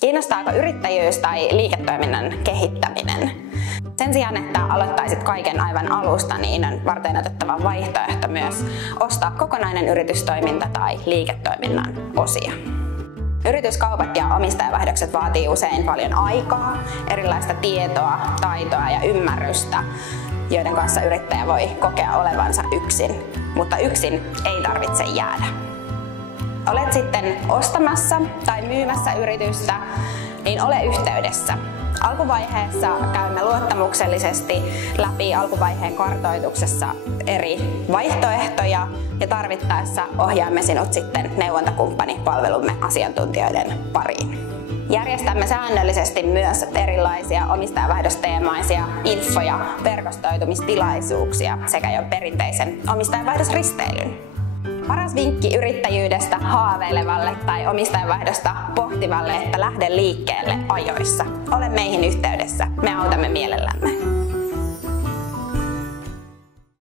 Kiinnostaako yrittäjyys tai liiketoiminnan kehittäminen? Sen sijaan, että aloittaisit kaiken aivan alusta, niin on varteenotettava vaihtoehto myös ostaa kokonainen yritystoiminta tai liiketoiminnan osia. Yrityskaupat ja omistajavaihdokset vaatii usein paljon aikaa, erilaista tietoa, taitoa ja ymmärrystä, joiden kanssa yrittäjä voi kokea olevansa yksin, mutta yksin ei tarvitse jäädä. Olet sitten ostamassa tai myymässä yritystä, niin ole yhteydessä. Alkuvaiheessa käymme luottamuksellisesti läpi alkuvaiheen kartoituksessa eri vaihtoehtoja ja tarvittaessa ohjaamme sinut sitten neuvontakumppanipalvelumme asiantuntijoiden pariin. Järjestämme säännöllisesti myös erilaisia omistajavaihdosteemaisia info- ja verkostoitumistilaisuuksia sekä jo perinteisen omistajavaihdosristeilyn. Paras vinkki yrittäjyydestä haaveilevalle tai omistajavaihdosta pohtivalle, että lähde liikkeelle ajoissa. Ole meihin yhteydessä, me autamme mielellämme.